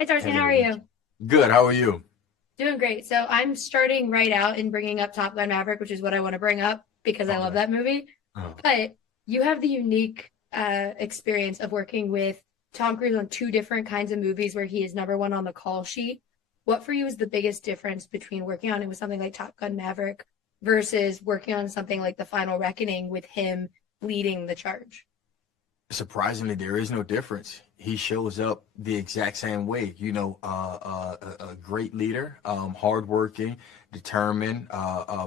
Hi, Tarzan. How Hey, are you? good. How are you? Doing great. So I'm starting right out in bringing up Top Gun Maverick, which is what I want to bring up because I love Okay. that movie. Oh. But you have the unique experience of working with Tom Cruise on two different kinds of movies where he is number one on the call sheet. What for you is the biggest difference between working on it with something like Top Gun Maverick versus working on something like The Final Reckoning with him leading the charge? Surprisingly, there is no difference. He shows up the exact same way. A great leader, hardworking, determined,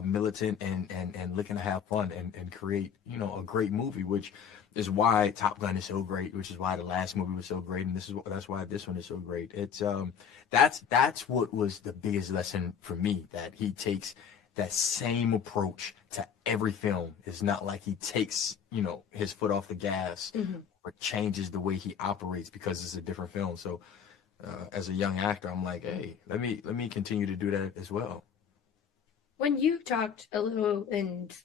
militant, and looking to have fun and create, a great movie, which is why Top Gun is so great, which is why the last movie was so great, and that's why this one is so great. That's what was the biggest lesson for me, that he takes that same approach to every film. It's not like he takes, his foot off the gas Mhm. or changes the way he operates because it's a different film. So, as a young actor, I'm like, hey, let me continue to do that as well. When you talked a little and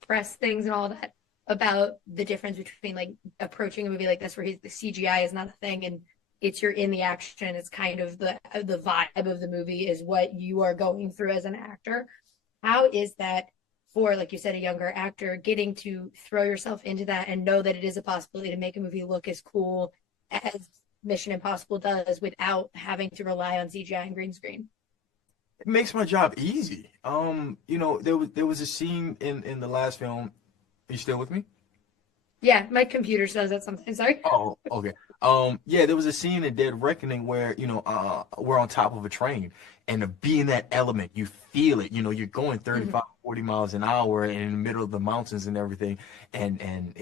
press things and all that about the difference between like approaching a movie like this where the CGI is not a thing and it's you're in the action. It's kind of the vibe of the movie is what you are going through as an actor. How is that for, like you said, a younger actor getting to throw yourself into that and know that it is a possibility to make a movie look as cool as Mission Impossible does without having to rely on CGI and green screen? It makes my job easy. There was a scene in the last film. Are you still with me? Yeah, my computer says that sometimes. Sorry. Oh, okay. Yeah, there was a scene in Dead Reckoning where, we're on top of a train, and to be in that element, you feel it. You're going Mhm. 35, 40 miles an hour in the middle of the mountains and everything, and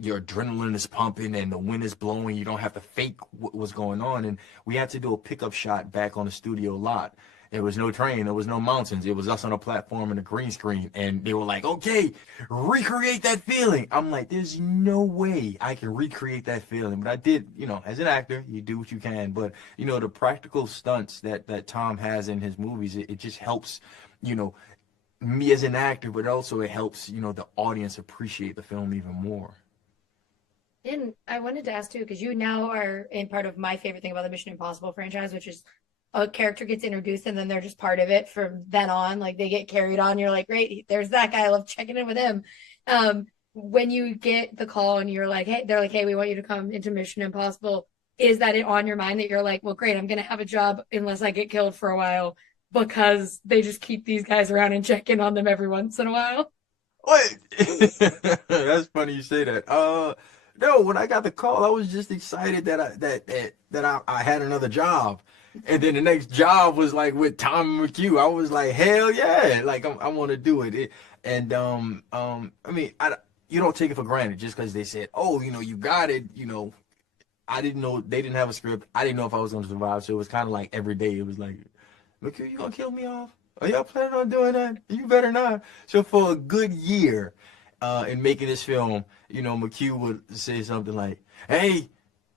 your adrenaline is pumping and the wind is blowing. You don't have to fake what's going on. And we had to do a pickup shot back on the studio lot. There was no train, there was no mountains. It was us on a platform and a green screen. And they were like, okay, recreate that feeling. I'm like, there's no way I can recreate that feeling. But I did, as an actor, you do what you can. But, the practical stunts that Tom has in his movies, it just helps, you know, me as an actor, but also it helps, the audience appreciate the film even more. And I wanted to ask too, because you now are in part of my favorite thing about the Mission Impossible franchise, which is a character gets introduced and then they're just part of it from then on. Like they get carried on. You're like, great, there's that guy. I love checking in with him. When you get the call and you're like, hey, they're like, hey, we want you to come into Mission Impossible. Is that it on your mind that you're like, well, great, I'm gonna have a job unless I get killed for a while because they just keep these guys around and check in on them every once in a while? What? That's funny you say that. No, when I got the call, I was just excited that I had another job, and then the next job was like with Tom McHugh. I was like, hell yeah, like I want to do it. I mean, you don't take it for granted just because they said, oh, you got it. I didn't know they didn't have a script. I didn't know if I was going to survive, so it was kind of like every day. It was like, McHugh, you gonna kill me off? Are y'all planning on doing that? You better not. So for a good year, in making this film, McHugh would say something like, "Hey,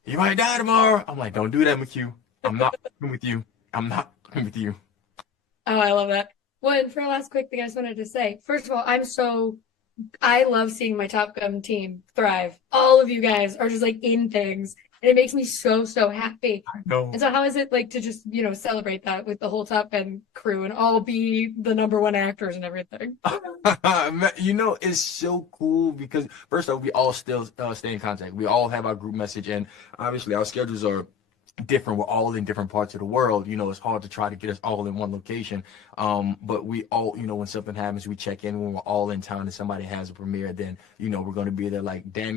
you might die tomorrow." I'm like, "Don't do that, McHugh. I'm not fucking with you. I'm not fucking with you." Oh, I love that. Well, and for a last quick thing, I just wanted to say, first of all, I love seeing my Top Gun team thrive. All of you guys are just like in things, and it makes me so, so happy. No. And so, how is it like to just, celebrate that with the whole Top Gun crew and all be the number one actors and everything? It's so cool because first off, we all still stay in contact. We all have our group message, and obviously our schedules are different. We're all in different parts of the world. It's hard to try to get us all in one location. But we all, when something happens, we check in when we're all in town and somebody has a premiere, then, we're going to be there like Daniel.